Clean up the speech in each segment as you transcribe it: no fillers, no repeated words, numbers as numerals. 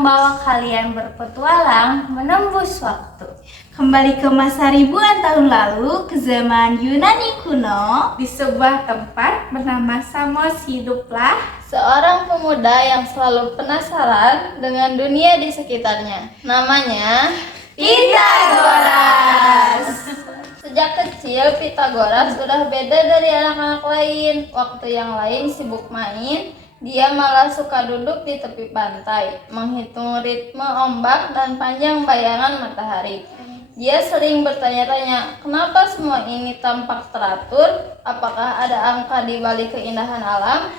membawa kalian berpetualang menembus waktu. Kembali ke masa ribuan tahun lalu, ke zaman Yunani kuno. Di sebuah tempat bernama Samos hiduplah Seorang pemuda yang selalu penasaran dengan dunia di sekitarnya. Namanya Pitagoras. Sejak kecil, Pitagoras sudah beda dari anak-anak lain. Waktu yang lain sibuk main, dia malah suka duduk di tepi pantai, menghitung ritme ombak dan panjang bayangan matahari. Dia sering bertanya-tanya, kenapa semua ini tampak teratur? Apakah ada angka di balik keindahan alam?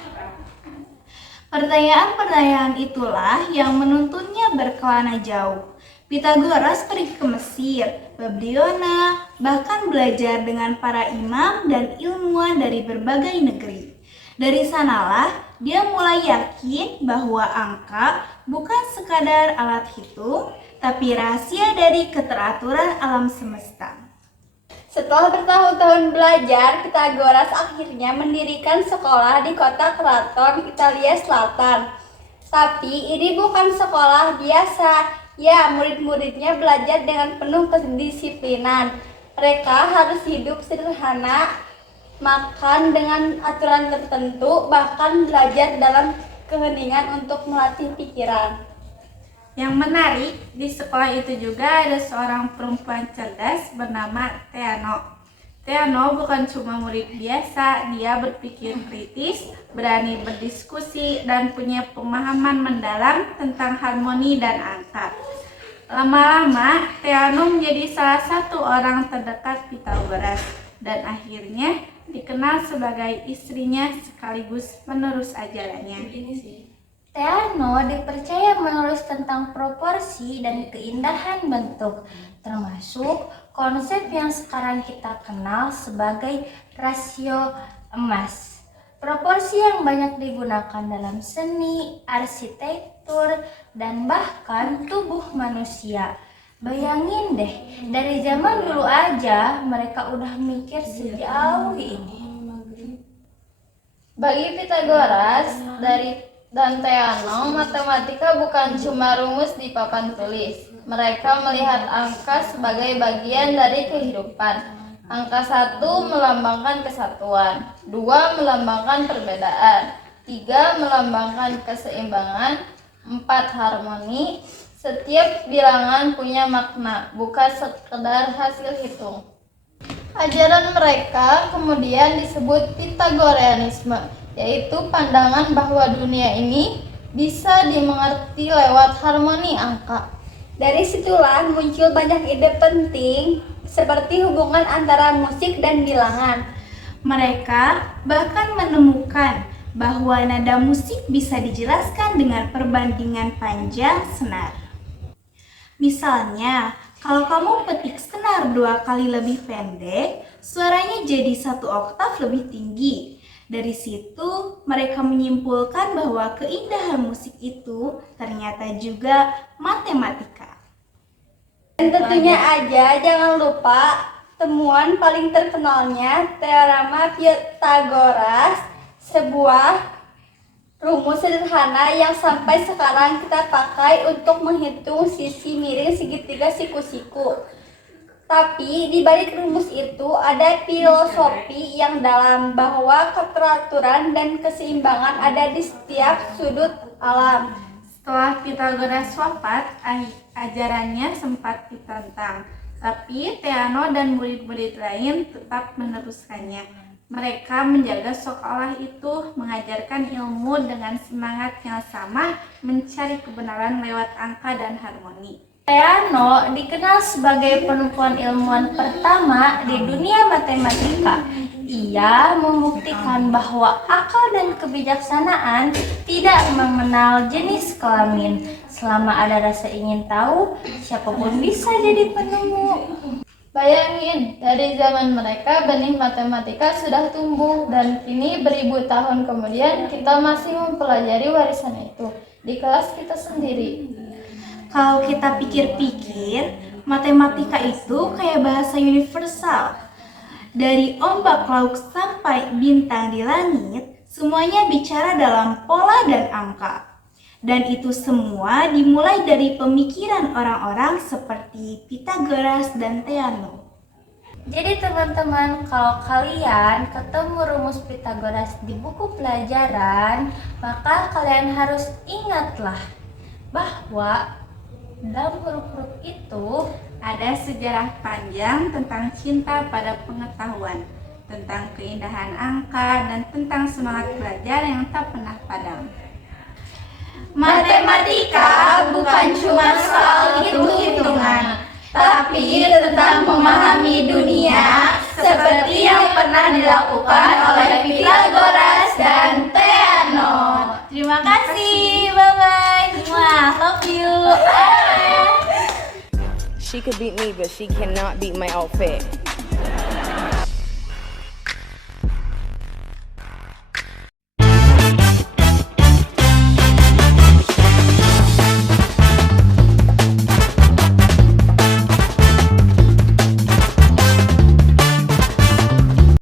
Pertanyaan-pertanyaan itulah yang menuntunnya berkelana jauh. Pitagoras pergi ke Mesir, Babilonia, bahkan belajar dengan para imam dan ilmuwan dari berbagai negeri. Dari sanalah dia mulai yakin bahwa angka bukan sekadar alat hitung, tapi rahasia dari keteraturan alam semesta. Setelah bertahun-tahun belajar, Pitagoras akhirnya mendirikan sekolah di kota keraton Italia Selatan. Tapi ini bukan sekolah biasa. Ya, murid-muridnya belajar dengan penuh kedisiplinan. Mereka harus hidup sederhana, makan dengan aturan tertentu, bahkan belajar dalam keheningan untuk melatih pikiran. Yang menarik, di sekolah itu juga ada seorang perempuan cerdas bernama Theano. Theano bukan cuma murid biasa, dia berpikir kritis, berani berdiskusi, dan punya pemahaman mendalam tentang harmoni dan angka. Lama-lama, Theano menjadi salah satu orang terdekat Pitagoras, dan akhirnya dikenal sebagai istrinya sekaligus penerus ajarannya. Theano dipercaya menulis tentang proporsi dan keindahan bentuk, termasuk konsep yang sekarang kita kenal sebagai rasio emas. Proporsi yang banyak digunakan dalam seni, arsitektur, dan bahkan tubuh manusia. Bayangin deh, dari zaman dulu aja mereka udah mikir sejauh ini. Bagi Pitagoras dan Theano, matematika bukan cuma rumus di papan tulis. Mereka melihat angka sebagai bagian dari kehidupan. Angka 1 melambangkan kesatuan, 2 melambangkan perbedaan, 3 melambangkan keseimbangan, 4 harmoni. Setiap bilangan punya makna, bukan sekedar hasil hitung. Ajaran mereka kemudian disebut Pitagoreanisme, yaitu pandangan bahwa dunia ini bisa dimengerti lewat harmoni angka. Dari situlah muncul banyak ide penting seperti hubungan antara musik dan bilangan. Mereka bahkan menemukan bahwa nada musik bisa dijelaskan dengan perbandingan panjang senar. Misalnya, kalau kamu petik senar 2 kali lebih pendek, suaranya jadi 1 oktav lebih tinggi. Dari situ, mereka menyimpulkan bahwa keindahan musik itu ternyata juga matematika. Dan tentunya aja jangan lupa temuan paling terkenalnya teorema Pythagoras, sebuah rumus sederhana yang sampai sekarang kita pakai untuk menghitung sisi miring segitiga siku-siku. Tapi di balik rumus itu ada filosofi yang dalam, bahwa keteraturan dan keseimbangan ada di setiap sudut alam. Setelah Pitagoras wafat, ajarannya sempat ditentang, tapi Theano dan murid-murid lain tetap meneruskannya. Mereka menjaga sekolah itu, mengajarkan ilmu dengan semangat yang sama, mencari kebenaran lewat angka dan harmoni. Theano dikenal sebagai penemuan ilmuwan pertama di dunia matematika. Ia membuktikan bahwa akal dan kebijaksanaan tidak mengenal jenis kelamin. Selama ada rasa ingin tahu, siapapun bisa jadi penemu. Bayangin, dari zaman mereka benih matematika sudah tumbuh, dan kini beribu tahun kemudian kita masih mempelajari warisan itu di kelas kita sendiri. Kalau kita pikir-pikir, matematika itu kayak bahasa universal. Dari ombak laut sampai bintang di langit, semuanya bicara dalam pola dan angka. Dan itu semua dimulai dari pemikiran orang-orang seperti Pythagoras dan Theano. Jadi teman-teman, kalau kalian ketemu rumus Pythagoras di buku pelajaran, maka kalian harus ingatlah bahwa dalam huruf-huruf itu Ada sejarah panjang tentang cinta pada pengetahuan, tentang keindahan angka, dan tentang semangat belajar yang tak pernah padam. Matematika bukan cuma soal hitung-hitungan, tapi tentang memahami dunia seperti yang pernah dilakukan oleh Pythagoras dan Theano. Terima kasih, bye-bye. Mwah, love you. She could beat me, but she cannot beat my outfit.